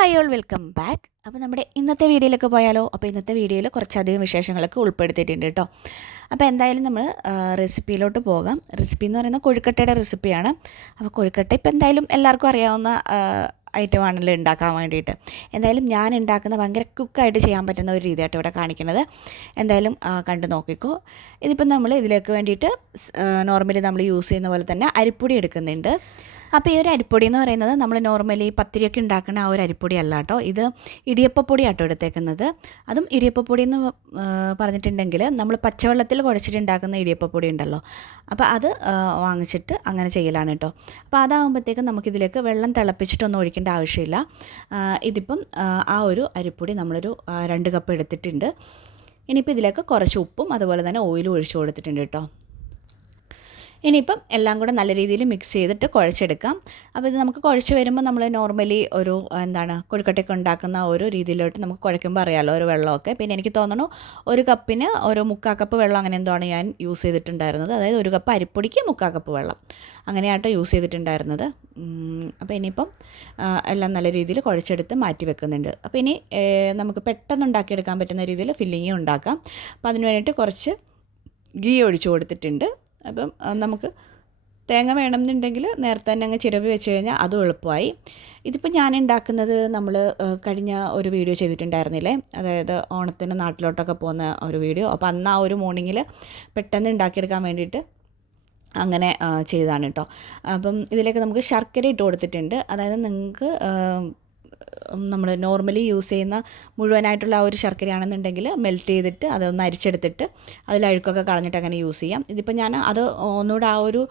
Hi all welcome back. അപ്പോൾ നമ്മുടെ ഇന്നത്തെ വീഡിയോയിലൊക്കെ പോയാലോ. അപ്പോൾ ഇന്നത്തെ വീഡിയോയിൽ കുറച്ചധികം വിശേഷങ്ങളൊക്കെ ഉൾപ്പെടുത്തിയിട്ടുണ്ട് കേട്ടോ. അപ്പോൾ എന്തായാലും നമ്മൾ റെസിപ്പിയിലോട്ട് പോകാം. റെസിപ്പി എന്ന് പറയുന്നത് കൊഴുക്കട്ടയുടെ റെസിപ്പിയാണ്. അപ്പോൾ കൊഴുക്കട്ട ഇപ്പോൾ എന്തായാലും എല്ലാവർക്കും അറിയാവുന്ന ഐറ്റമാണല്ലോ ഉണ്ടാക്കാൻ വേണ്ടിയിട്ട്. എന്തായാലും ഞാൻ ഉണ്ടാക്കുന്ന ഭയങ്കര ക്വിക്കായിട്ട് ചെയ്യാൻ പറ്റുന്ന ഒരു രീതിയായിട്ട് ഇവിടെ കാണിക്കുന്നത്. എന്തായാലും കണ്ടു നോക്കിക്കോ. ഇതിപ്പോൾ നമ്മൾ ഇതിലേക്ക് വേണ്ടിയിട്ട് നോർമലി നമ്മൾ യൂസ് ചെയ്യുന്ന പോലെ തന്നെ അരിപ്പൊടി എടുക്കുന്നുണ്ട്. അപ്പോൾ ഈ ഒരു അരിപ്പൊടി എന്ന് പറയുന്നത് നമ്മൾ നോർമലി പത്തിരിയൊക്കെ ഉണ്ടാക്കുന്ന ആ ഒരു അരിപ്പൊടി അല്ല കേട്ടോ. ഇത് ഇടിയപ്പപ്പൊടി ആട്ടോ എടുത്തേക്കുന്നത്. അതും ഇടിയപ്പപ്പൊടി എന്ന് പറഞ്ഞിട്ടുണ്ടെങ്കിൽ നമ്മൾ പച്ചവെള്ളത്തിൽ കുഴച്ചിട്ടുണ്ടാക്കുന്ന ഇടിയപ്പപ്പൊടി ഉണ്ടല്ലോ, അപ്പോൾ അത് വാങ്ങിച്ചിട്ട് അങ്ങനെ ചെയ്യലാണ് കേട്ടോ. അപ്പോൾ അതാകുമ്പോഴത്തേക്കും നമുക്കിതിലേക്ക് വെള്ളം തിളപ്പിച്ചിട്ടൊന്നും ഒഴിക്കേണ്ട ആവശ്യമില്ല. ഇതിപ്പം ആ ഒരു അരിപ്പൊടി നമ്മളൊരു 2 കപ്പ് എടുത്തിട്ടുണ്ട്. ഇനിയിപ്പോൾ ഇതിലേക്ക് കുറച്ച് ഉപ്പും അതുപോലെ തന്നെ ഓയിലും ഒഴിച്ചു കൊടുത്തിട്ടുണ്ട് കേട്ടോ. ഇനിയിപ്പം എല്ലാം കൂടെ നല്ല രീതിയിൽ മിക്സ് ചെയ്തിട്ട് കുഴച്ചെടുക്കാം. അപ്പോൾ ഇത് നമുക്ക് കുഴച്ച് വരുമ്പോൾ നമ്മൾ നോർമലി ഒരു കൊഴുക്കട്ടയൊക്കെ ഉണ്ടാക്കുന്ന ഒരു രീതിയിലോട്ട് നമുക്ക് കുഴയ്ക്കുമ്പോൾ അറിയാമല്ലോ ഒരു വെള്ളമൊക്കെ. പിന്നെ എനിക്ക് തോന്നുന്നു 1 കപ്പിന് ഒരു 3/4 കപ്പ് വെള്ളം അങ്ങനെ എന്താണ് ഞാൻ യൂസ് ചെയ്തിട്ടുണ്ടായിരുന്നത്. അതായത് 1 കപ്പ് അരിപ്പൊടിക്ക് 3/4 കപ്പ് വെള്ളം അങ്ങനെയാട്ടോ യൂസ് ചെയ്തിട്ടുണ്ടായിരുന്നത്. അപ്പോൾ ഇനിയിപ്പം എല്ലാം നല്ല രീതിയിൽ കുഴച്ചെടുത്ത് മാറ്റി വെക്കുന്നുണ്ട്. അപ്പോൾ ഇനി നമുക്ക് പെട്ടെന്ന് ഉണ്ടാക്കിയെടുക്കാൻ പറ്റുന്ന രീതിയിൽ ഫില്ലിങ് ഉണ്ടാക്കാം. അപ്പോൾ അതിന് വേണ്ടിയിട്ട് കുറച്ച് ഗീ ഒഴിച്ചു കൊടുത്തിട്ടുണ്ട്. അപ്പം നമുക്ക് തേങ്ങ വേണമെന്നുണ്ടെങ്കിൽ നേരത്തെ തന്നെ അങ്ങ് ചിരവി വെച്ച് കഴിഞ്ഞാൽ അതും എളുപ്പമായി. ഇതിപ്പോൾ ഞാൻ ഉണ്ടാക്കുന്നത് നമ്മൾ കഴിഞ്ഞ ഒരു വീഡിയോ ചെയ്തിട്ടുണ്ടായിരുന്നില്ലേ, അതായത് ഓണത്തിന് നാട്ടിലോട്ടൊക്കെ പോകുന്ന ഒരു വീഡിയോ. അപ്പോൾ അന്ന് ആ ഒരു മോർണിംഗിൽ പെട്ടെന്ന് ഉണ്ടാക്കിയെടുക്കാൻ വേണ്ടിയിട്ട് അങ്ങനെ ചെയ്തതാണ് കേട്ടോ. അപ്പം ഇതിലേക്ക് നമുക്ക് ശർക്കര ഇട്ട് കൊടുത്തിട്ടുണ്ട്. അതായത് നിങ്ങൾക്ക് നമ്മൾ നോർമലി യൂസ് ചെയ്യുന്ന മുഴുവനായിട്ടുള്ള ആ ഒരു ശർക്കരയാണെന്നുണ്ടെങ്കിൽ മെൽറ്റ് ചെയ്തിട്ട് അതൊന്ന് അരിച്ചെടുത്തിട്ട് അതിൽ അഴുക്കൊക്കെ കളഞ്ഞിട്ട് അങ്ങനെ യൂസ് ചെയ്യാം. ഇതിപ്പോൾ ഞാൻ അത് ഒന്നുകൂടെ ആ ഒരു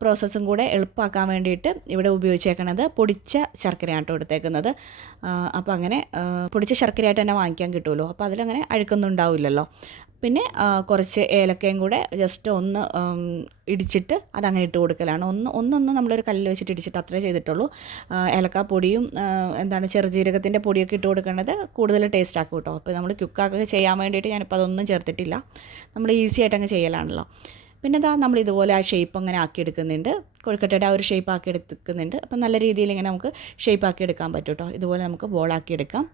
പ്രോസസ്സും കൂടെ എളുപ്പമാക്കാൻ വേണ്ടിയിട്ട് ഇവിടെ ഉപയോഗിച്ചേക്കണത് പൊടിച്ച ശർക്കരയാണ് കേട്ടോ എടുത്തേക്കുന്നത്. അപ്പോൾ അങ്ങനെ പൊടിച്ച ശർക്കരയായിട്ട് തന്നെ വാങ്ങിക്കാൻ കിട്ടുമല്ലോ. അപ്പോൾ അതിലങ്ങനെ അഴുക്കൊന്നും ഉണ്ടാവില്ലല്ലോ. പിന്നെ കുറച്ച് ഏലക്കയും കൂടെ ജസ്റ്റ് ഒന്ന് ഇടിച്ചിട്ട് അതങ്ങനെ ഇട്ട് കൊടുക്കലാണ്. ഒന്നൊന്ന് നമ്മളൊരു കല്ലിൽ വെച്ചിട്ട് ഇടിച്ചിട്ട് അത്രേ ചെയ്തിട്ടുള്ളൂ. ഏലക്കാപ്പൊടിയും ചെറുജീരകത്തിൻ്റെ പൊടിയൊക്കെ ഇട്ട് കൊടുക്കേണ്ടത് കൂടുതൽ ടേസ്റ്റ് ആക്കും കേട്ടോ. അപ്പോൾ നമ്മൾ ക്യുക്കാക്കൊക്കെ ചെയ്യാൻ വേണ്ടിയിട്ട് ഞാനിപ്പോൾ അതൊന്നും ചേർത്തിട്ടില്ല. നമ്മൾ ഈസി ആയിട്ട് അങ്ങ് ചെയ്യലാണല്ലോ. പിന്നെ നമ്മൾ ഇതുപോലെ ആ ഷേപ്പ് അങ്ങനെ ആക്കിയെടുക്കുന്നുണ്ട്. കൊഴുക്കട്ടയുടെ ആ ഒരു ഷേപ്പ് ആക്കിയെടുക്കുന്നുണ്ട്. അപ്പം നല്ല രീതിയിൽ ഇങ്ങനെ നമുക്ക് ഷേപ്പ് ആക്കിയെടുക്കാൻ പറ്റും കേട്ടോ. ഇതുപോലെ നമുക്ക് ബോളാക്കിയെടുക്കാം.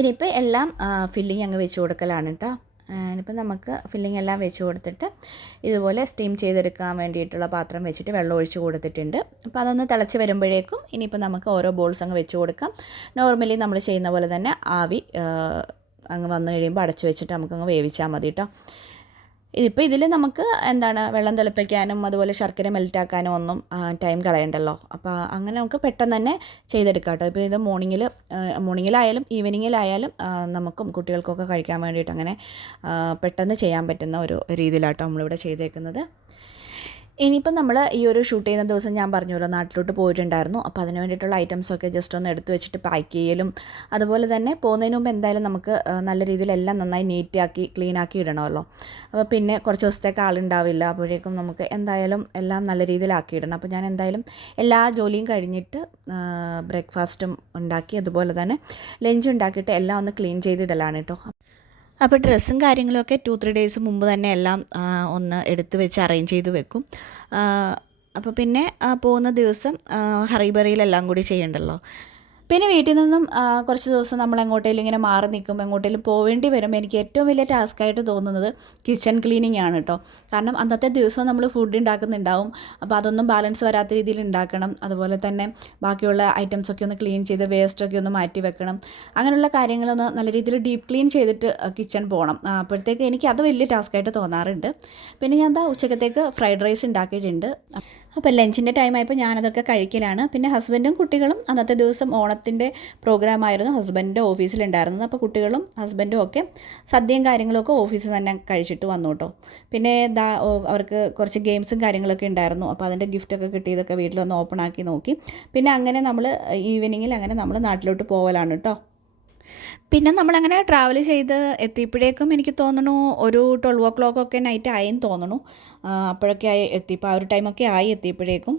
ഇനിയിപ്പോൾ എല്ലാം ഫില്ലിങ് അങ്ങ് വെച്ച് കൊടുക്കലാണ് കേട്ടോ. ഇനിയിപ്പോൾ നമുക്ക് ഫില്ലിങ് എല്ലാം വെച്ച് കൊടുത്തിട്ട് ഇതുപോലെ സ്റ്റീം ചെയ്തെടുക്കാൻ വേണ്ടിയിട്ടുള്ള പാത്രം വെച്ചിട്ട് വെള്ളം ഒഴിച്ച് കൊടുത്തിട്ടുണ്ട്. അപ്പോൾ അതൊന്ന് തിളച്ച് വരുമ്പോഴേക്കും ഇനിയിപ്പോൾ നമുക്ക് ഓരോ ബോൾസ് അങ്ങ് വെച്ച് കൊടുക്കാം. നോർമലി നമ്മൾ ചെയ്യുന്ന പോലെ തന്നെ ആവി അങ്ങ് വന്നു കഴിയുമ്പോൾ അടച്ച് വെച്ചിട്ട് നമുക്കങ്ങ് വേവിച്ചാൽ മതി കേട്ടോ. ഇതിൽ നമുക്ക് വെള്ളം തിളപ്പിക്കാനും അതുപോലെ ശർക്കര മെൽറ്റാക്കാനും ഒന്നും ടൈം കളയണ്ടല്ലോ. അപ്പോൾ അങ്ങനെ നമുക്ക് പെട്ടെന്ന് തന്നെ ചെയ്തെടുക്കാം കേട്ടോ. ഇപ്പോൾ ഇത് മോർണിംഗിലായാലും ഈവനിങ്ങിലായാലും നമുക്കും കുട്ടികൾക്കൊക്കെ കഴിക്കാൻ വേണ്ടിയിട്ട് അങ്ങനെ പെട്ടെന്ന് ചെയ്യാൻ പറ്റുന്ന ഒരു രീതിയിലാട്ടോ നമ്മളിവിടെ ചെയ്തേക്കുന്നത്. ഇനിയിപ്പം നമ്മൾ ഈ ഒരു ഷൂട്ട് ചെയ്യുന്ന ദിവസം ഞാൻ പറഞ്ഞല്ലോ നാട്ടിലോട്ട് പോയിട്ടുണ്ടായിരുന്നു. അപ്പോൾ അതിന് വേണ്ടിയിട്ടുള്ള ഐറ്റംസൊക്കെ ജസ്റ്റ് ഒന്ന് എടുത്ത് വെച്ചിട്ട് പാക്ക് ചെയ്യലും അതുപോലെ തന്നെ പോകുന്നതിന് മുമ്പ് എന്തായാലും നമുക്ക് നല്ല രീതിയിൽ എല്ലാം നന്നായി നീറ്റാക്കി ക്ലീനാക്കി ഇടണമല്ലോ. അപ്പോൾ പിന്നെ കുറച്ച് ദിവസത്തേക്ക് ആളുണ്ടാവില്ല. അപ്പോഴേക്കും നമുക്ക് എന്തായാലും എല്ലാം നല്ല രീതിയിലാക്കി ഇടണം. അപ്പോൾ ഞാൻ എന്തായാലും എല്ലാ ജോലിയും കഴിഞ്ഞിട്ട് ബ്രേക്ക്ഫാസ്റ്റും ഉണ്ടാക്കി അതുപോലെ തന്നെ ലഞ്ച് ഉണ്ടാക്കിയിട്ട് എല്ലാം ഒന്ന് ക്ലീൻ ചെയ്തിടലാണ് കേട്ടോ. അപ്പോൾ ഡ്രസ്സും കാര്യങ്ങളൊക്കെ 2-3 ഡേയ്സ് മുമ്പ് തന്നെ എല്ലാം ഒന്ന് എടുത്ത് വെച്ച് അറേഞ്ച് ചെയ്ത് വെക്കും. അപ്പോൾ പിന്നെ പോകുന്ന ദിവസം ഹറിബറിയിലെല്ലാം കൂടി ചെയ്യണ്ടല്ലോ. പിന്നെ വീട്ടിൽ നിന്നും കുറച്ച് ദിവസം നമ്മൾ എങ്ങോട്ടേലും ഇങ്ങനെ മാറി നിൽക്കും, എങ്ങോട്ടേലും പോവേണ്ടി വരുമ്പോൾ എനിക്ക് ഏറ്റവും വലിയ ടാസ്ക്കായിട്ട് തോന്നുന്നത് കിച്ചൺ ക്ലീനിങ് ആണ് കേട്ടോ. കാരണം അന്നത്തെ ദിവസം നമ്മൾ ഫുഡ് ഉണ്ടാക്കുന്നുണ്ടാവും. അപ്പോൾ അതൊന്നും ബാലൻസ് വരാത്ത രീതിയിൽ ഉണ്ടാക്കണം. അതുപോലെ തന്നെ ബാക്കിയുള്ള ഐറ്റംസൊക്കെ ഒന്ന് ക്ലീൻ ചെയ്ത് വേസ്റ്റൊക്കെ ഒന്ന് മാറ്റി വെക്കണം. അങ്ങനെയുള്ള കാര്യങ്ങളൊന്ന് നല്ല രീതിയിൽ ഡീപ്പ് ക്ലീൻ ചെയ്തിട്ട് കിച്ചൺ പോകണം. അപ്പോഴത്തേക്ക് എനിക്ക് അത് വലിയ ടാസ്ക്കായിട്ട് തോന്നാറുണ്ട്. പിന്നെ ഞാൻ ഉച്ചക്കത്തേക്ക് ഫ്രൈഡ് റൈസ് ഉണ്ടാക്കിയിട്ടുണ്ട്. അപ്പോൾ ലഞ്ചിൻ്റെ ടൈമായപ്പോൾ ഞാനതൊക്കെ കഴിക്കലാണ്. പിന്നെ ഹസ്ബൻഡും കുട്ടികളും അന്നത്തെ ദിവസം ഓണത്തിൻ്റെ പ്രോഗ്രാമായിരുന്നു ഹസ്ബൻഡിൻ്റെ ഓഫീസിലുണ്ടായിരുന്നത്. അപ്പോൾ കുട്ടികളും ഹസ്ബൻഡും ഒക്കെ സദ്യയും കാര്യങ്ങളൊക്കെ ഓഫീസിൽ തന്നെ കഴിച്ചിട്ട് വന്നു കേട്ടോ. പിന്നെ അവർക്ക് കുറച്ച് ഗെയിംസും കാര്യങ്ങളൊക്കെ ഉണ്ടായിരുന്നു. അപ്പോൾ അതിൻ്റെ ഗിഫ്റ്റൊക്കെ കിട്ടിയതൊക്കെ വീട്ടിലൊന്ന് ഓപ്പൺ ആക്കി നോക്കി. പിന്നെ അങ്ങനെ നമ്മൾ ഈവനിങ്ങിൽ അങ്ങനെ നമ്മൾ നാട്ടിലോട്ട് പോകലാണ് കേട്ടോ. പിന്നെ നമ്മളങ്ങനെ ട്രാവൽ ചെയ്ത് എത്തിയപ്പോഴേക്കും എനിക്ക് തോന്നുന്നു ഒരു 12 o'clock ഒക്കെ നൈറ്റ് ആയെന്ന് തോന്നുന്നു. അപ്പോഴൊക്കെ ആയി എത്തിയപ്പോൾ ആ ഒരു ടൈമൊക്കെ ആയി എത്തിയപ്പോഴേക്കും.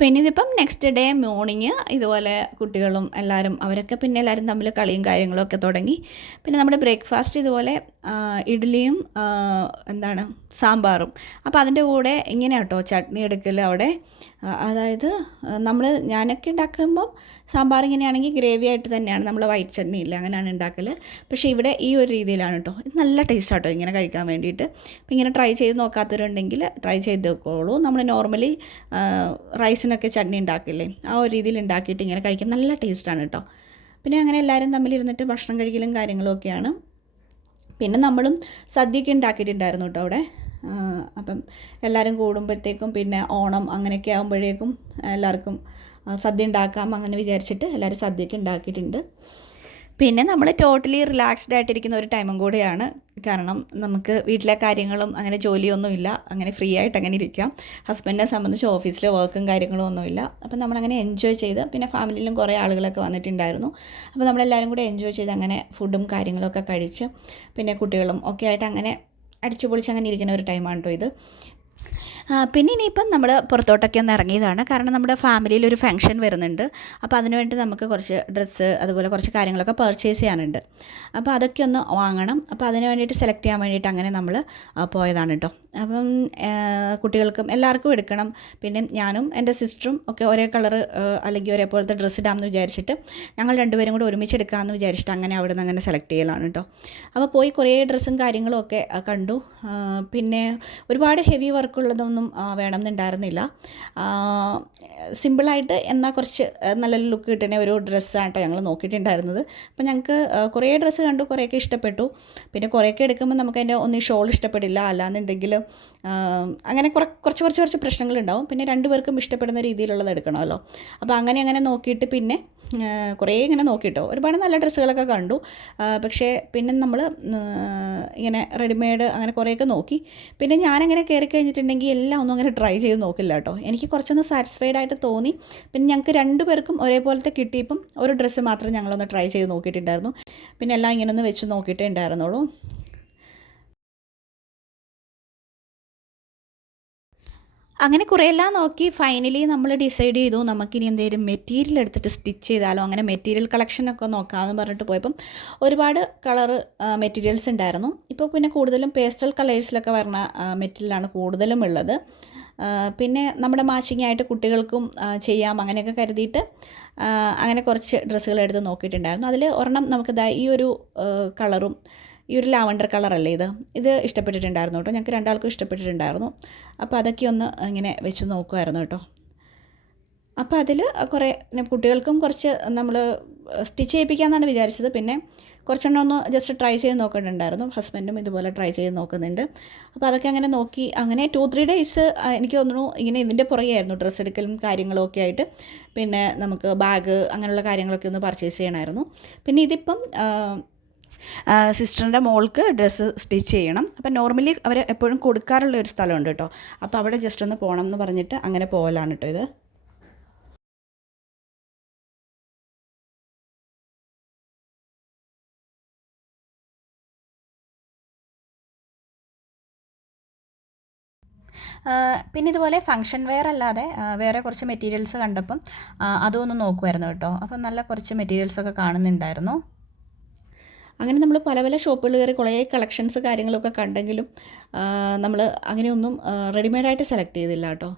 പിന്നെ ഇതിപ്പം നെക്സ്റ്റ് ഡേ മോർണിംഗ് ഇതുപോലെ കുട്ടികളും എല്ലാവരും അവരൊക്കെ പിന്നെ എല്ലാവരും തമ്മിൽ കളിയും കാര്യങ്ങളും ഒക്കെ തുടങ്ങി. പിന്നെ നമ്മുടെ ബ്രേക്ക്ഫാസ്റ്റ് ഇതുപോലെ ഇഡ്ഡലിയും എന്താണ് സാമ്പാറും. അപ്പോൾ അതിൻ്റെ കൂടെ ഇങ്ങനെ കേട്ടോ ചട്നി എടുക്കൽ അവിടെ. അതായത് ഞാനൊക്കെ ഉണ്ടാക്കുമ്പം സാമ്പാർ ഇങ്ങനെയാണെങ്കിൽ ഗ്രേവി ആയിട്ട് തന്നെയാണ്, നമ്മൾ വൈറ്റ് ചട്നി ഇല്ല അങ്ങനെയാണ് ഉണ്ടാക്കൽ. പക്ഷേ ഇവിടെ ഈ ഒരു രീതിയിലാണ് കേട്ടോ. ഇത് നല്ല ടേസ്റ്റ് ആട്ടോ ഇങ്ങനെ കഴിക്കാൻ വേണ്ടിയിട്ട്. അപ്പോൾ ഇങ്ങനെ ട്രൈ ചെയ്ത് നോക്കാത്തവരുണ്ടെങ്കിൽ ട്രൈ ചെയ്ത് നോക്കോളൂ. നമ്മൾ നോർമലി റൈസിനൊക്കെ ചട്നി ഉണ്ടാക്കില്ലേ, ആ ഒരു രീതിയിൽ ഉണ്ടാക്കിയിട്ട് ഇങ്ങനെ കഴിക്കാൻ നല്ല ടേസ്റ്റാണ് കേട്ടോ. പിന്നെ അങ്ങനെ എല്ലാവരും തമ്മിലിരുന്നിട്ട് ഭക്ഷണം കഴിക്കലും കാര്യങ്ങളും ഒക്കെയാണ്. പിന്നെ നമ്മളും സദ്യയൊക്കെ ഉണ്ടാക്കിയിട്ടുണ്ടായിരുന്നു കേട്ടോ അവിടെ. അപ്പം എല്ലാവരും കൂടുമ്പോഴത്തേക്കും പിന്നെ ഓണം അങ്ങനെയൊക്കെ ആകുമ്പോഴേക്കും എല്ലാവർക്കും സദ്യ ഉണ്ടാക്കാം അങ്ങനെ വിചാരിച്ചിട്ട് എല്ലാവരും സദ്യയൊക്കെ ഉണ്ടാക്കിയിട്ടുണ്ട്. പിന്നെ നമ്മൾ ടോട്ടലി റിലാക്സ്ഡ് ആയിട്ടിരിക്കുന്ന ഒരു ടൈമും കൂടെയാണ്. കാരണം നമുക്ക് വീട്ടിലെ കാര്യങ്ങളും അങ്ങനെ ജോലിയൊന്നുമില്ല, അങ്ങനെ ഫ്രീ ആയിട്ട് അങ്ങനെ ഇരിക്കാം. ഹസ്ബൻഡിനെ സംബന്ധിച്ച് ഓഫീസിലെ വർക്കും കാര്യങ്ങളും ഒന്നുമില്ല. അപ്പം നമ്മളങ്ങനെ എൻജോയ് ചെയ്ത്, പിന്നെ ഫാമിലിയിലും കുറേ ആളുകളൊക്കെ വന്നിട്ടുണ്ടായിരുന്നു. അപ്പോൾ നമ്മളെല്ലാവരും കൂടെ എൻജോയ് ചെയ്ത് അങ്ങനെ ഫുഡും കാര്യങ്ങളൊക്കെ കഴിച്ച് പിന്നെ കുട്ടികളും ഒക്കെ ആയിട്ട് അങ്ങനെ അടിച്ചു പൊളിച്ച് അങ്ങനെ ഇരിക്കുന്ന ഒരു ടൈമാണ് കേട്ടോ ഇത്. പിന്നെ ഇനിയിപ്പം നമ്മൾ പുറത്തോട്ടൊക്കെ ഒന്ന് ഇറങ്ങിയതാണ്. കാരണം നമ്മുടെ ഫാമിലിയിൽ ഒരു ഫംഗ്ഷൻ വരുന്നുണ്ട്. അപ്പോൾ അതിനുവേണ്ടി നമുക്ക് കുറച്ച് ഡ്രസ്സ് അതുപോലെ കുറച്ച് കാര്യങ്ങളൊക്കെ പർച്ചേസ് ചെയ്യാനുണ്ട്. അപ്പോൾ അതൊക്കെ ഒന്ന് വാങ്ങണം. അപ്പോൾ അതിന് വേണ്ടിയിട്ട് സെലക്ട് ചെയ്യാൻ വേണ്ടിയിട്ട് അങ്ങനെ നമ്മൾ പോയതാണ് കേട്ടോ. അപ്പം കുട്ടികൾക്കും എല്ലാവർക്കും എടുക്കണം. പിന്നെ ഞാനും എൻ്റെ സിസ്റ്ററും ഒക്കെ ഒരേ കളറ് അല്ലെങ്കിൽ ഒരേപോലത്തെ ഡ്രസ്സ് ഇടാമെന്ന് വിചാരിച്ചിട്ട് ഞങ്ങൾ രണ്ടുപേരും കൂടെ ഒരുമിച്ച് എടുക്കാമെന്ന് വിചാരിച്ചിട്ട് അങ്ങനെ അവിടെ നിന്ന് അങ്ങനെ സെലക്ട് ചെയ്യലാണ് കേട്ടോ. അപ്പോൾ പോയി കുറേ ഡ്രസ്സും കാര്യങ്ങളും ഒക്കെ കണ്ടു. പിന്നെ ഒരുപാട് ഹെവി വർക്കുള്ളതൊന്നും വേണമെന്നുണ്ടായിരുന്നില്ല. സിമ്പിളായിട്ട് എന്നാൽ കുറച്ച് നല്ലൊരു ലുക്ക് കിട്ടുന്ന ഒരു ഡ്രസ്സായിട്ടോ ഞങ്ങൾ നോക്കിയിട്ടുണ്ടായിരുന്നത്. അപ്പോൾ ഞങ്ങൾക്ക് കുറേ ഡ്രസ്സ് കണ്ടു, കുറേയൊക്കെ ഇഷ്ടപ്പെട്ടു. പിന്നെ കുറേയൊക്കെ എടുക്കുമ്പോൾ നമുക്ക് അതിൻ്റെ ഒന്നും ഷോൾ ഇഷ്ടപ്പെടില്ല, അല്ലാന്നുണ്ടെങ്കിൽ അങ്ങനെ കുറച്ച് പ്രശ്നങ്ങളുണ്ടാവും. പിന്നെ രണ്ടുപേർക്കും ഇഷ്ടപ്പെടുന്ന രീതിയിലുള്ളത് എടുക്കണമല്ലോ. അപ്പോൾ അങ്ങനെ നോക്കിയിട്ട് പിന്നെ കുറേ ഇങ്ങനെ നോക്കിയിട്ടോ ഒരുപാട് നല്ല ഡ്രസ്സുകളൊക്കെ കണ്ടു. പക്ഷേ പിന്നെ നമ്മൾ ഇങ്ങനെ റെഡിമെയ്ഡ് അങ്ങനെ കുറേയൊക്കെ നോക്കി. പിന്നെ ഞാനങ്ങനെ കയറി കഴിഞ്ഞിട്ടുണ്ടെങ്കിൽ എല്ലാം ഒന്നും അങ്ങനെ ട്രൈ ചെയ്ത് നോക്കില്ല കേട്ടോ. എനിക്ക് കുറച്ചൊന്ന് സാറ്റിസ്ഫൈഡ് ആയിട്ട് തോന്നി. പിന്നെ ഞങ്ങൾക്ക് രണ്ടുപേർക്കും ഒരേപോലത്തെ കിട്ടിയപ്പം ഒരു ഡ്രസ്സ് മാത്രം ഞങ്ങളൊന്ന് ട്രൈ ചെയ്ത് നോക്കിയിട്ടുണ്ടായിരുന്നു. പിന്നെ എല്ലാം ഇങ്ങനെ ഒന്ന് വെച്ച് നോക്കിയിട്ടേ ഉണ്ടായിരുന്നുള്ളൂ. അങ്ങനെ കുറേയെല്ലാം നോക്കി ഫൈനലി നമ്മൾ ഡിസൈഡ് ചെയ്തു നമുക്കിനി എന്തെങ്കിലും മെറ്റീരിയൽ എടുത്തിട്ട് സ്റ്റിച്ച് ചെയ്താലോ. അങ്ങനെ മെറ്റീരിയൽ കളക്ഷനൊക്കെ നോക്കാമെന്ന് പറഞ്ഞിട്ട് പോയപ്പം ഒരുപാട് കളറ് മെറ്റീരിയൽസ് ഉണ്ടായിരുന്നു. ഇപ്പോൾ പിന്നെ കൂടുതലും പേസ്റ്റൽ കളേഴ്സിലൊക്കെ വരുന്ന മെറ്റീരിയലാണ് കൂടുതലും ഉള്ളത്. പിന്നെ നമ്മുടെ മാച്ചിങ് ആയിട്ട് കുട്ടികൾക്കും ചെയ്യാം അങ്ങനെയൊക്കെ കരുതിയിട്ട് അങ്ങനെ കുറച്ച് ഡ്രസ്സുകൾ എടുത്ത് നോക്കിയിട്ടുണ്ടായിരുന്നു. അതിൽ ഒരെണ്ണം നമുക്ക് ഈ ഒരു കളറും ഈ ഒരു ലാവണ്ടർ കളറല്ലേ ഇത് ഇഷ്ടപ്പെട്ടിട്ടുണ്ടായിരുന്നു കേട്ടോ. ഞങ്ങൾക്ക് രണ്ടാൾക്കും ഇഷ്ടപ്പെട്ടിട്ടുണ്ടായിരുന്നു. അപ്പോൾ അതൊക്കെ ഒന്ന് ഇങ്ങനെ വെച്ച് നോക്കുമായിരുന്നു കേട്ടോ. അപ്പോൾ അതിൽ കുറേ കുട്ടികൾക്കും കുറച്ച് നമ്മൾ സ്റ്റിച്ച് ചെയ്യിപ്പിക്കാമെന്നാണ് വിചാരിച്ചത്. പിന്നെ കുറച്ചെണ്ണം ഒന്ന് ജസ്റ്റ് ട്രൈ ചെയ്ത് നോക്കുന്നുണ്ടായിരുന്നു. ഹസ്ബൻഡും ഇതുപോലെ ട്രൈ ചെയ്ത് നോക്കുന്നുണ്ട്. അപ്പോൾ അതൊക്കെ അങ്ങനെ നോക്കി അങ്ങനെ 2-3 ഡേയ്സ് എനിക്ക് തോന്നുന്നു ഇങ്ങനെ ഇതിൻ്റെ പുറകെയായിരുന്നു, ഡ്രസ്സ് എടുക്കലും കാര്യങ്ങളും ഒക്കെ ആയിട്ട്. പിന്നെ നമുക്ക് ബാഗ് അങ്ങനെയുള്ള കാര്യങ്ങളൊക്കെ ഒന്ന് പർച്ചേസ് ചെയ്യണമായിരുന്നു. പിന്നെ ഇതിപ്പം സിസ്റ്ററിൻ്റെ മോൾക്ക് ഡ്രസ്സ് സ്റ്റിച്ച് ചെയ്യണം. അപ്പം നോർമലി അവർ എപ്പോഴും കൊടുക്കാറുള്ള ഒരു സ്ഥലമുണ്ട് കേട്ടോ. അപ്പോൾ അവിടെ ജസ്റ്റ് ഒന്ന് പോകണം എന്ന് പറഞ്ഞിട്ട് അങ്ങനെ പോകലാണ് കേട്ടോ ഇത്. പിന്നെ ഇതുപോലെ ഫങ്ഷൻ വെയർ അല്ലാതെ വേറെ കുറച്ച് മെറ്റീരിയൽസ് കണ്ടപ്പം അതും ഒന്ന് നോക്കുമായിരുന്നു കേട്ടോ. അപ്പം നല്ല കുറച്ച് മെറ്റീരിയൽസൊക്കെ കാണുന്നുണ്ടായിരുന്നു. അങ്ങനെ നമ്മൾ പല ഷോപ്പുകൾ കയറി കുറേ കളക്ഷൻസ് കാര്യങ്ങളൊക്കെ കണ്ടെങ്കിലും നമ്മൾ അങ്ങനെയൊന്നും റെഡിമെയ്ഡായിട്ട് സെലക്ട് ചെയ്തില്ല കേട്ടോ.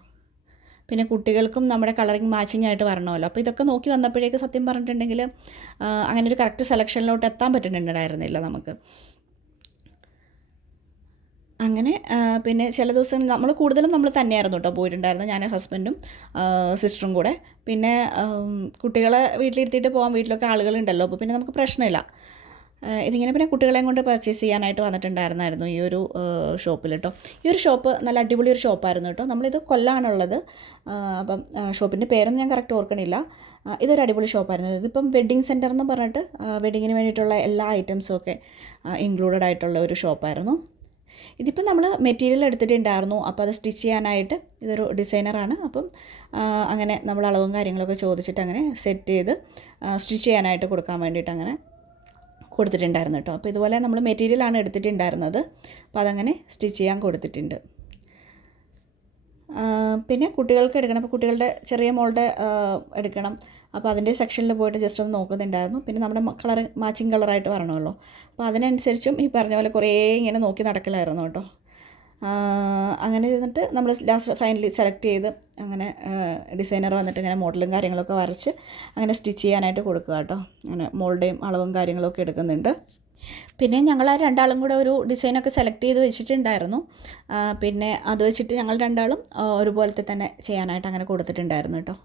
പിന്നെ കുട്ടികൾക്കും നമ്മുടെ കളറിങ് മാച്ചിങ് ആയിട്ട് വരണമല്ലോ. അപ്പോൾ ഇതൊക്കെ നോക്കി വന്നപ്പോഴേക്ക് സത്യം പറഞ്ഞിട്ടുണ്ടെങ്കിൽ അങ്ങനെ ഒരു കറക്റ്റ് സെലക്ഷനിലോട്ട് എത്താൻ പറ്റുന്നുണ്ടായിരുന്നില്ല നമുക്ക്. അങ്ങനെ പിന്നെ ചില ദിവസം കൂടുതലും നമ്മൾ തന്നെയായിരുന്നു കേട്ടോ പോയിട്ടുണ്ടായിരുന്നത്, ഞാൻ ഹസ്ബൻഡും സിസ്റ്ററും കൂടെ. പിന്നെ കുട്ടികളെ വീട്ടിലിരുത്തിയിട്ട് പോകാൻ വീട്ടിലൊക്കെ ആളുകളുണ്ടല്ലോ, അപ്പോൾ പിന്നെ നമുക്ക് പ്രശ്നമില്ല. ഇതിങ്ങനെ പിന്നെ കുട്ടികളെയും കൊണ്ട് പർച്ചേസ് ചെയ്യാനായിട്ട് വന്നിട്ടുണ്ടായിരുന്നു ഈ ഒരു ഷോപ്പിൽ കേട്ടോ. ഈ ഒരു ഷോപ്പ് നല്ല അടിപൊളി ഒരു ഷോപ്പായിരുന്നു കേട്ടോ. നമ്മളിത് കൊല്ലാണുള്ളത്. അപ്പം ഷോപ്പിൻ്റെ പേരൊന്നും ഞാൻ കറക്റ്റ് ഓർക്കണില്ല. ഇതൊരു അടിപൊളി ഷോപ്പായിരുന്നു. ഇതിപ്പം വെഡ്ഡിങ് സെൻറ്റർ എന്ന് പറഞ്ഞിട്ട് വെഡ്ഡിങ്ങിന് വേണ്ടിയിട്ടുള്ള എല്ലാ ഐറ്റംസും ഒക്കെ ഇൻക്ലൂഡഡ് ആയിട്ടുള്ള ഒരു ഷോപ്പായിരുന്നു. ഇതിപ്പം നമ്മൾ മെറ്റീരിയൽ എടുത്തിട്ടുണ്ടായിരുന്നു. അപ്പോൾ അത് സ്റ്റിച്ച് ചെയ്യാനായിട്ട് ഇതൊരു ഡിസൈനറാണ്. അപ്പം അങ്ങനെ നമ്മൾ അളവും കാര്യങ്ങളൊക്കെ ചോദിച്ചിട്ട് അങ്ങനെ സെറ്റ് ചെയ്ത് സ്റ്റിച്ച് ചെയ്യാനായിട്ട് കൊടുക്കാൻ വേണ്ടിയിട്ട് അങ്ങനെ കൊടുത്തിട്ടുണ്ടായിരുന്നു കേട്ടോ. അപ്പോൾ ഇതുപോലെ നമ്മൾ മെറ്റീരിയലാണ് എടുത്തിട്ടുണ്ടായിരുന്നത്. അപ്പോൾ അതങ്ങനെ സ്റ്റിച്ച് ചെയ്യാൻ കൊടുത്തിട്ടുണ്ട്. പിന്നെ കുട്ടികൾക്ക് എടുക്കണം. അപ്പോൾ കുട്ടികളുടെ ചെറിയ മോളുടെ എടുക്കണം. അപ്പോൾ അതിൻ്റെ സെക്ഷനിൽ പോയിട്ട് ജസ്റ്റ് ഒന്ന് നോക്കുന്നുണ്ടായിരുന്നു. പിന്നെ നമ്മുടെ കളർ മാച്ചിങ് കളറായിട്ട് വരണമല്ലോ. അപ്പോൾ അതിനനുസരിച്ചും ഈ പറഞ്ഞ പോലെ കുറേ ഇങ്ങനെ നോക്കി നടക്കലായിരുന്നു കേട്ടോ. അങ്ങനെ ചെയ്തിട്ട് നമ്മൾ ലാസ്റ്റ് ഫൈനലി സെലക്ട് ചെയ്ത് അങ്ങനെ ഡിസൈനർ വന്നിട്ട് ഇങ്ങനെ മോഡലും കാര്യങ്ങളൊക്കെ വരച്ച് അങ്ങനെ സ്റ്റിച്ച് ചെയ്യാനായിട്ട് കൊടുക്കുക കേട്ടോ. അങ്ങനെ മോളുടെയും അളവും കാര്യങ്ങളൊക്കെ എടുക്കുന്നുണ്ട്. പിന്നെ ഞങ്ങൾ ആ രണ്ടാളും കൂടെ ഒരു ഡിസൈനൊക്കെ സെലക്ട് ചെയ്ത് വെച്ചിട്ടുണ്ടായിരുന്നു. പിന്നെ അത് വെച്ചിട്ട് ഞങ്ങൾ രണ്ടാളും ഒരുപോലത്തെ തന്നെ ചെയ്യാനായിട്ട് അങ്ങനെ കൊടുത്തിട്ടുണ്ടായിരുന്നു കേട്ടോ.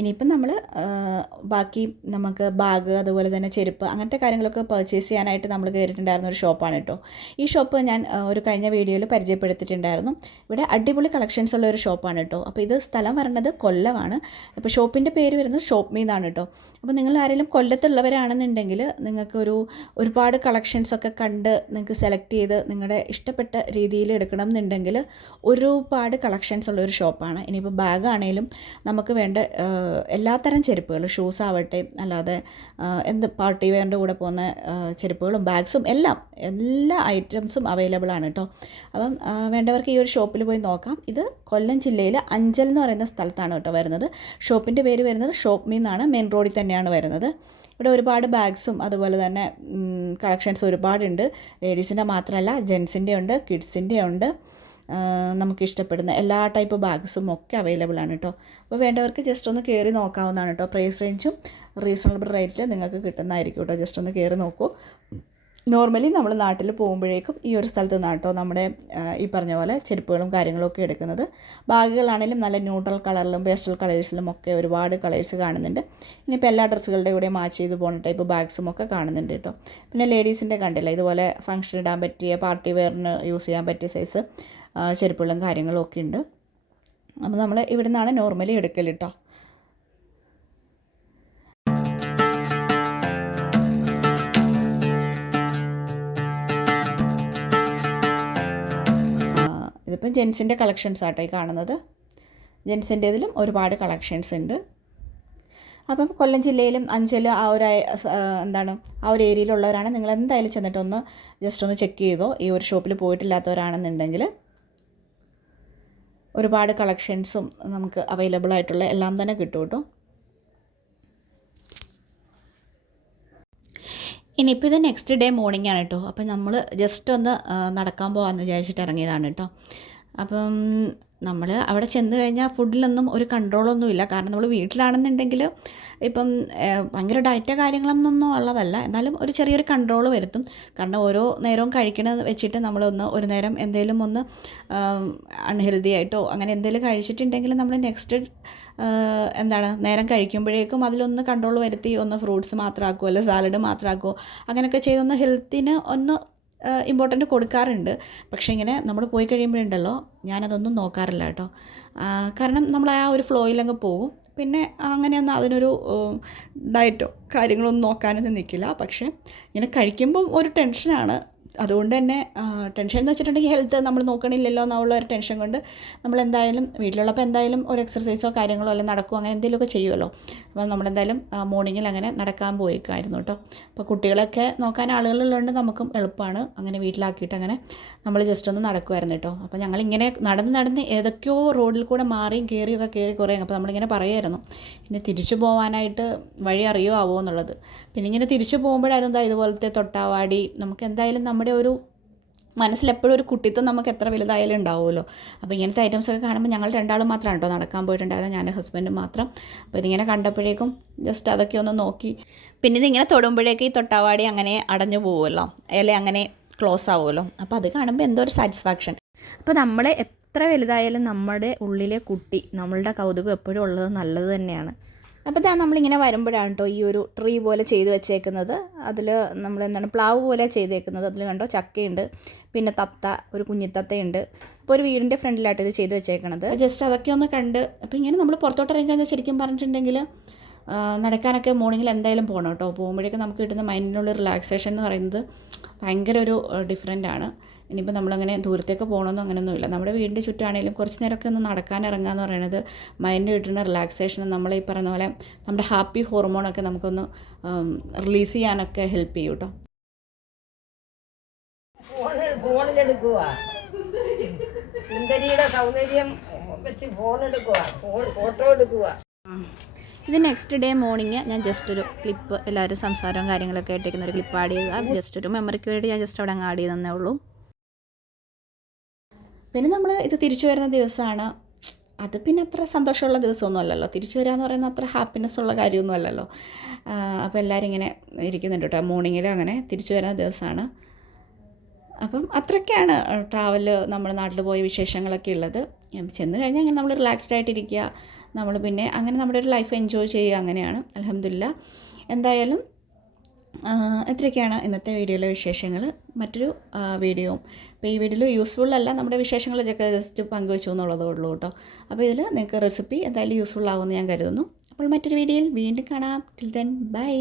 ഇനിയിപ്പം നമ്മൾ ബാക്കി നമുക്ക് ബാഗ് അതുപോലെ തന്നെ ചെരുപ്പ് അങ്ങനത്തെ കാര്യങ്ങളൊക്കെ പർച്ചേസ് ചെയ്യാനായിട്ട് നമ്മൾ കയറിയിട്ടുണ്ടായിരുന്ന ഒരു ഷോപ്പാണ് കേട്ടോ. ഈ ഷോപ്പ് ഞാൻ ഒരു കഴിഞ്ഞ വീഡിയോയിൽ പരിചയപ്പെടുത്തിയിട്ടുണ്ടായിരുന്നു. ഇവിടെ അടിപൊളി കളക്ഷൻസ് ഉള്ള ഒരു ഷോപ്പാണ് കേട്ടോ. അപ്പോൾ ഇത് സ്ഥലം വരുന്നത് കൊല്ലമാണ്. അപ്പോൾ ഷോപ്പിൻ്റെ പേര് വരുന്നത് ഷോപ്പ് മീ എന്നാണ് കേട്ടോ. അപ്പോൾ നിങ്ങൾ ആരെങ്കിലും കൊല്ലത്തുള്ളവരാണെന്നുണ്ടെങ്കിൽ നിങ്ങൾക്ക് ഒരുപാട് കളക്ഷൻസൊക്കെ കണ്ട് നിങ്ങൾക്ക് സെലക്ട് ചെയ്ത് നിങ്ങളുടെ ഇഷ്ടപ്പെട്ട രീതിയിൽ എടുക്കണം എന്നുണ്ടെങ്കിൽ ഒരുപാട് കളക്ഷൻസ് ഉള്ള ഒരു ഷോപ്പാണ്. ഇനിയിപ്പോൾ ബാഗ് ആണെങ്കിലും നമുക്ക് വേണ്ട എല്ലാത്തരം ചെരുപ്പുകൾ, ഷൂസ് ആവട്ടെ അല്ലാതെ പാർട്ടി വെയറിൻ്റെ കൂടെ പോകുന്ന ചെരുപ്പുകളും ബാഗ്സും എല്ലാ ഐറ്റംസും അവൈലബിൾ ആണ് കേട്ടോ. അപ്പം വേണ്ടവർക്ക് ഈ ഒരു ഷോപ്പിൽ പോയി നോക്കാം. ഇത് കൊല്ലം ജില്ലയിൽ അഞ്ചൽ എന്ന് പറയുന്ന സ്ഥലത്താണ് കേട്ടോ വരുന്നത്. ഷോപ്പിൻ്റെ പേര് വരുന്നത് ഷോപ്പ് മീ എന്നാണ്. മെയിൻ റോഡിൽ തന്നെയാണ് വരുന്നത്. ഇവിടെ ഒരുപാട് ബാഗ്സും അതുപോലെ തന്നെ കളക്ഷൻസ് ഒരുപാടുണ്ട്. ലേഡീസിൻ്റെ മാത്രമല്ല ജെൻസിൻ്റെ ഉണ്ട്, കിഡ്സിൻ്റെ ഉണ്ട്. നമുക്ക് ഇഷ്ടപ്പെടുന്ന എല്ലാ ടൈപ്പ് ബാഗ്സും ഒക്കെ അവൈലബിൾ ആണ് കേട്ടോ. അപ്പോൾ വേണ്ടവർക്ക് ജസ്റ്റ് ഒന്ന് കയറി നോക്കാവുന്നതാണ് കേട്ടോ. പ്രൈസ് റേഞ്ചും റീസണബിൾ റേറ്റിൽ നിങ്ങൾക്ക് കിട്ടുന്നതായിരിക്കും കേട്ടോ. ജസ്റ്റ് ഒന്ന് കയറി നോക്കൂ. നോർമലി നമ്മൾ നാട്ടിൽ പോകുമ്പോഴേക്കും ഈ ഒരു സ്ഥലത്ത് നിന്നാണ് കേട്ടോ നമ്മുടെ ഈ പറഞ്ഞ പോലെ ചെരുപ്പുകളും കാര്യങ്ങളൊക്കെ എടുക്കുന്നത്. ബാഗുകളാണെങ്കിലും നല്ല ന്യൂട്രൽ കളറിലും പേസ്റ്റൽ കളേഴ്സിലും ഒക്കെ ഒരുപാട് കളേഴ്സ് കാണുന്നുണ്ട്. ഇനിയിപ്പോൾ എല്ലാ ഡ്രസ്സുകളുടെ കൂടെ മാച്ച് ചെയ്ത് പോകുന്ന ടൈപ്പ് ബാഗ്സും ഒക്കെ കാണുന്നുണ്ട് കേട്ടോ. പിന്നെ ലേഡീസിൻ്റെ കണ്ടില്ല, ഇതുപോലെ ഫംഗ്ഷൻ ഇടാൻ പറ്റിയ പാർട്ടി വെയറിന് യൂസ് ചെയ്യാൻ പറ്റിയ സൈസ് ചെരുപ്പുകളും കാര്യങ്ങളും ഒക്കെ ഉണ്ട്. അപ്പോൾ നമ്മൾ ഇവിടെ നിന്നാണ് നോർമലി എടുക്കൽ കേട്ടോ. ഇതിപ്പം ജെൻസിൻ്റെ കളക്ഷൻസ് ആട്ടോ ഈ കാണുന്നത്. ജെൻസിൻ്റേതിലും ഒരുപാട് കളക്ഷൻസ് ഉണ്ട്. അപ്പം കൊല്ലം ജില്ലയിലും അഞ്ചൽ ആ ഒരു ആ ഒരു ഏരിയയിലുള്ളവരാണ് നിങ്ങൾ എന്തായാലും ചെന്നിട്ടൊന്ന് ജസ്റ്റ് ഒന്ന് ചെക്ക് ചെയ്തോ. ഈ ഒരു ഷോപ്പിൽ പോയിട്ടില്ലാത്തവരാണെന്നുണ്ടെങ്കിൽ ഒരുപാട് കളക്ഷൻസും നമുക്ക് അവൈലബിൾ ആയിട്ടുള്ള എല്ലാം തന്നെ കിട്ടും കേട്ടോ. ഇനിയിപ്പോൾ ഇത് നെക്സ്റ്റ് ഡേ മോർണിംഗ് ആണ് കേട്ടോ. അപ്പം നമ്മൾ ജസ്റ്റ് ഒന്ന് നടക്കാൻ പോകാമെന്ന് വിചാരിച്ചിട്ട് ഇറങ്ങിയതാണ് കേട്ടോ. അപ്പം നമ്മൾ അവിടെ ചെന്ന് കഴിഞ്ഞാൽ ഫുഡിലൊന്നും ഒരു കൺട്രോളൊന്നുമില്ല. കാരണം നമ്മൾ വീട്ടിലാണെന്നുണ്ടെങ്കിൽ ഇപ്പം ഭയങ്കര ഡയറ്റോ കാര്യങ്ങളൊന്നും ഉള്ളതല്ല. എന്നാലും ഒരു ചെറിയൊരു കൺട്രോൾ വരുത്തും. കാരണം ഓരോ നേരവും കഴിക്കണത് വെച്ചിട്ട് നമ്മളൊന്ന് ഒരു നേരം എന്തെങ്കിലും ഒന്ന് അൺഹെൽത്തി ആയിട്ടോ അങ്ങനെ എന്തെങ്കിലും കഴിച്ചിട്ടുണ്ടെങ്കിൽ നമ്മൾ നെക്സ്റ്റ് നേരം കഴിക്കുമ്പോഴേക്കും അതിലൊന്ന് കൺട്രോൾ വരുത്തി ഒന്ന് ഫ്രൂട്ട്സ് മാത്രമാക്കുമോ അല്ല സാലഡ് മാത്രമാക്കുമോ അങ്ങനെയൊക്കെ ചെയ്തൊന്ന് ഹെൽത്തിന് ഒന്ന് ഇമ്പോർട്ടൻ്റ് കൊടുക്കാറുണ്ട്. പക്ഷേ ഇങ്ങനെ നമ്മൾ പോയി കഴിയുമ്പോഴുണ്ടല്ലോ ഞാനതൊന്നും നോക്കാറില്ല കേട്ടോ. കാരണം നമ്മൾ ആ ഒരു ഫ്ലോയിലങ്ങ് പോകും. പിന്നെ അങ്ങനെയൊന്നും അതിനൊരു ഡയറ്റോ കാര്യങ്ങളൊന്നും നോക്കാനൊന്നും നിൽക്കില്ല. പക്ഷേ ഇങ്ങനെ കഴിക്കുമ്പം ഒരു ടെൻഷനാണ്. അതുകൊണ്ട് തന്നെ ടെൻഷൻ എന്ന് വെച്ചിട്ടുണ്ടെങ്കിൽ ഹെൽത്ത് നമ്മൾ നോക്കണില്ലല്ലോ എന്നുള്ള ഒരു ടെൻഷൻ കൊണ്ട് നമ്മളെന്തായാലും വീട്ടിലുള്ളപ്പോൾ എന്തായാലും ഒരു എക്സർസൈസോ കാര്യങ്ങളോ അല്ലെങ്കിൽ നടക്കുമോ അങ്ങനെ എന്തെങ്കിലുമൊക്കെ ചെയ്യുമല്ലോ. അപ്പോൾ നമ്മളെന്തായാലും മോർണിംഗിൽ അങ്ങനെ നടക്കാൻ പോയിക്കായിരുന്നു കേട്ടോ. അപ്പോൾ കുട്ടികളൊക്കെ നോക്കാൻ ആളുകളുള്ളതുകൊണ്ട് നമുക്കും എളുപ്പമാണ്. അങ്ങനെ വീട്ടിലാക്കിയിട്ട് അങ്ങനെ നമ്മൾ ജസ്റ്റ് ഒന്ന് നടക്കുമായിരുന്നു കേട്ടോ. അപ്പോൾ ഞങ്ങളിങ്ങനെ നടന്ന് ഏതൊക്കെയോ റോഡിൽ കൂടെ മാറിയും കയറി കുറേ. അപ്പോൾ നമ്മളിങ്ങനെ പറയുമായിരുന്നു ഇനി തിരിച്ചു പോകാനായിട്ട് വഴി അറിയോ ആവോ എന്നുള്ളത്. പിന്നെ ഇങ്ങനെ തിരിച്ചു പോകുമ്പോഴായിരുന്നു ഇതുപോലത്തെ തൊട്ടാവാടി നമുക്ക് എന്തായാലും നമ്മുടെ ഒരു മനസ്സിലെപ്പോഴും ഒരു കുട്ടിത്വം നമുക്ക് എത്ര വലുതായാലും ഉണ്ടാവുമല്ലോ. അപ്പോൾ ഇങ്ങനത്തെ ഐറ്റംസൊക്കെ കാണുമ്പോൾ ഞങ്ങൾ രണ്ടാളും മാത്രമാണ് കേട്ടോ നടക്കാൻ പോയിട്ടുണ്ടായത്, ഞാൻ ഹസ്ബൻഡും മാത്രം. അപ്പോൾ ഇതിങ്ങനെ കണ്ടപ്പോഴേക്കും ജസ്റ്റ് അതൊക്കെ ഒന്ന് നോക്കി. പിന്നെ ഇതിങ്ങനെ തൊടുമ്പോഴേക്കും ഈ തൊട്ടാവാടി അങ്ങനെ അടഞ്ഞു പോകുമല്ലോ, അല്ലെങ്കിൽ അങ്ങനെ ക്ലോസ് ആവുമല്ലോ. അപ്പോൾ അത് കാണുമ്പോൾ എന്തോ ഒരു സാറ്റിസ്ഫാക്ഷൻ. അപ്പോൾ നമ്മൾ എത്ര വലുതായാലും നമ്മുടെ ഉള്ളിലെ കുട്ടി നമ്മളുടെ കൗതുകം എപ്പോഴും ഉള്ളത് നല്ലത് തന്നെയാണ്. അപ്പോൾ നമ്മളിങ്ങനെ വരുമ്പോഴാണ് കേട്ടോ ഈ ഒരു ട്രീ പോലെ ചെയ്ത് വെച്ചേക്കുന്നത്. അതിൽ നമ്മൾ പ്ലാവ് പോലെ ചെയ്തേക്കുന്നത്. അതിൽ കണ്ടോ ചക്കയുണ്ട്, പിന്നെ ഒരു കുഞ്ഞിത്തത്തയുണ്ട്. അപ്പോൾ ഒരു വീടിൻ്റെ ഫ്രണ്ടിലായിട്ട് ഇത് ചെയ്ത് വെച്ചേക്കണത്. ജസ്റ്റ് അതൊക്കെ ഒന്ന് കണ്ട് അപ്പോൾ ഇങ്ങനെ നമ്മൾ പുറത്തോട്ട് ഇറങ്ങി കഴിഞ്ഞാൽ ശരിക്കും പറഞ്ഞിട്ടുണ്ടെങ്കിൽ നടക്കാനൊക്കെ മോർണിംഗിൽ എന്തായാലും പോകണം കേട്ടോ. പോകുമ്പോഴേക്കും നമുക്ക് കിട്ടുന്ന മൈൻഡിനുള്ള റിലാക്സേഷൻ എന്ന് പറയുന്നത് ഭയങ്കര ഒരു ഡിഫറെൻ്റ് ആണ്. ഇനിയിപ്പോൾ നമ്മളങ്ങനെ ദൂരത്തേക്ക് പോകണമെന്നോ അങ്ങനെയൊന്നുമില്ല. നമ്മുടെ വീടിൻ്റെ ചുറ്റാണെങ്കിലും കുറച്ച് നേരമൊക്കെ ഒന്ന് നടക്കാൻ ഇറങ്ങുക എന്ന് പറയുന്നത് മൈൻഡ് കിട്ടുന്ന റിലാക്സേഷനും നമ്മൾ ഈ പറയുന്ന പോലെ നമ്മുടെ ഹാപ്പി ഹോർമോണൊക്കെ നമുക്കൊന്ന് റിലീസ് ചെയ്യാനൊക്കെ ഹെൽപ്പ് ചെയ്യും കേട്ടോ. ഫോണിലെടുക്കുക സുന്ദരിയുടെ സൗന്ദര്യം ഇത് നെക്സ്റ്റ് ഡേ മോർണിംഗ് ഞാൻ ജസ്റ്റ് ഒരു ക്ലിപ്പ് എല്ലാവരും സംസാരവും കാര്യങ്ങളൊക്കെ ആയിട്ടേക്കുന്ന ഒരു ക്ലിപ്പ് ആഡ് ചെയ്ത് ജസ്റ്റ് ഒരു മെമ്മറിക്ക് വേണ്ടി ഞാൻ ജസ്റ്റ് അവിടെ അങ്ങ് ആഡ് ചെയ്തേ ഉള്ളൂ. പിന്നെ നമ്മൾ ഇത് തിരിച്ചു വരുന്ന ദിവസമാണ്. അത് പിന്നെ അത്ര സന്തോഷമുള്ള ദിവസമൊന്നും അല്ലല്ലോ. തിരിച്ചു വരിക എന്ന് പറയുന്നത് അത്ര ഹാപ്പിനെസ് ഉള്ള കാര്യമൊന്നും അല്ലല്ലോ. അപ്പോൾ എല്ലാവരും ഇങ്ങനെ ഇരിക്കുന്നുണ്ട് കേട്ടോ. മോർണിംഗിൽ അങ്ങനെ തിരിച്ചു വരുന്ന ദിവസമാണ്. അപ്പം അത്രയ്ക്കാണ് ട്രാവൽ നമ്മുടെ നാട്ടിൽ പോയ വിശേഷങ്ങളൊക്കെ ഉള്ളത്. ചെന്ന് കഴിഞ്ഞാൽ അങ്ങനെ നമ്മൾ റിലാക്സ്ഡ് ആയിട്ടിരിക്കുക, നമ്മൾ പിന്നെ അങ്ങനെ നമ്മുടെ ഒരു ലൈഫ് എൻജോയ് ചെയ്യുക, അങ്ങനെയാണ്. അൽഹംദുലില്ലാ. എന്തായാലും ഇത്രയൊക്കെയാണ് ഇന്നത്തെ വീഡിയോയിലെ വിശേഷങ്ങൾ. മറ്റൊരു വീഡിയോയും അപ്പോൾ ഈ വീഡിയോയിൽ യൂസ്ഫുൾ അല്ല, നമ്മുടെ വിശേഷങ്ങളൊക്കെ ജസ്റ്റ് പങ്കുവെച്ചു എന്നുള്ളതേ ഉള്ളൂ കേട്ടോ. അപ്പോൾ ഇതിൽ നിങ്ങൾക്ക് റെസിപ്പി എന്തായാലും യൂസ്ഫുൾ ആകുമെന്ന് ഞാൻ കരുതുന്നു. അപ്പോൾ മറ്റൊരു വീഡിയോയിൽ വീണ്ടും കാണാം. Till then bye.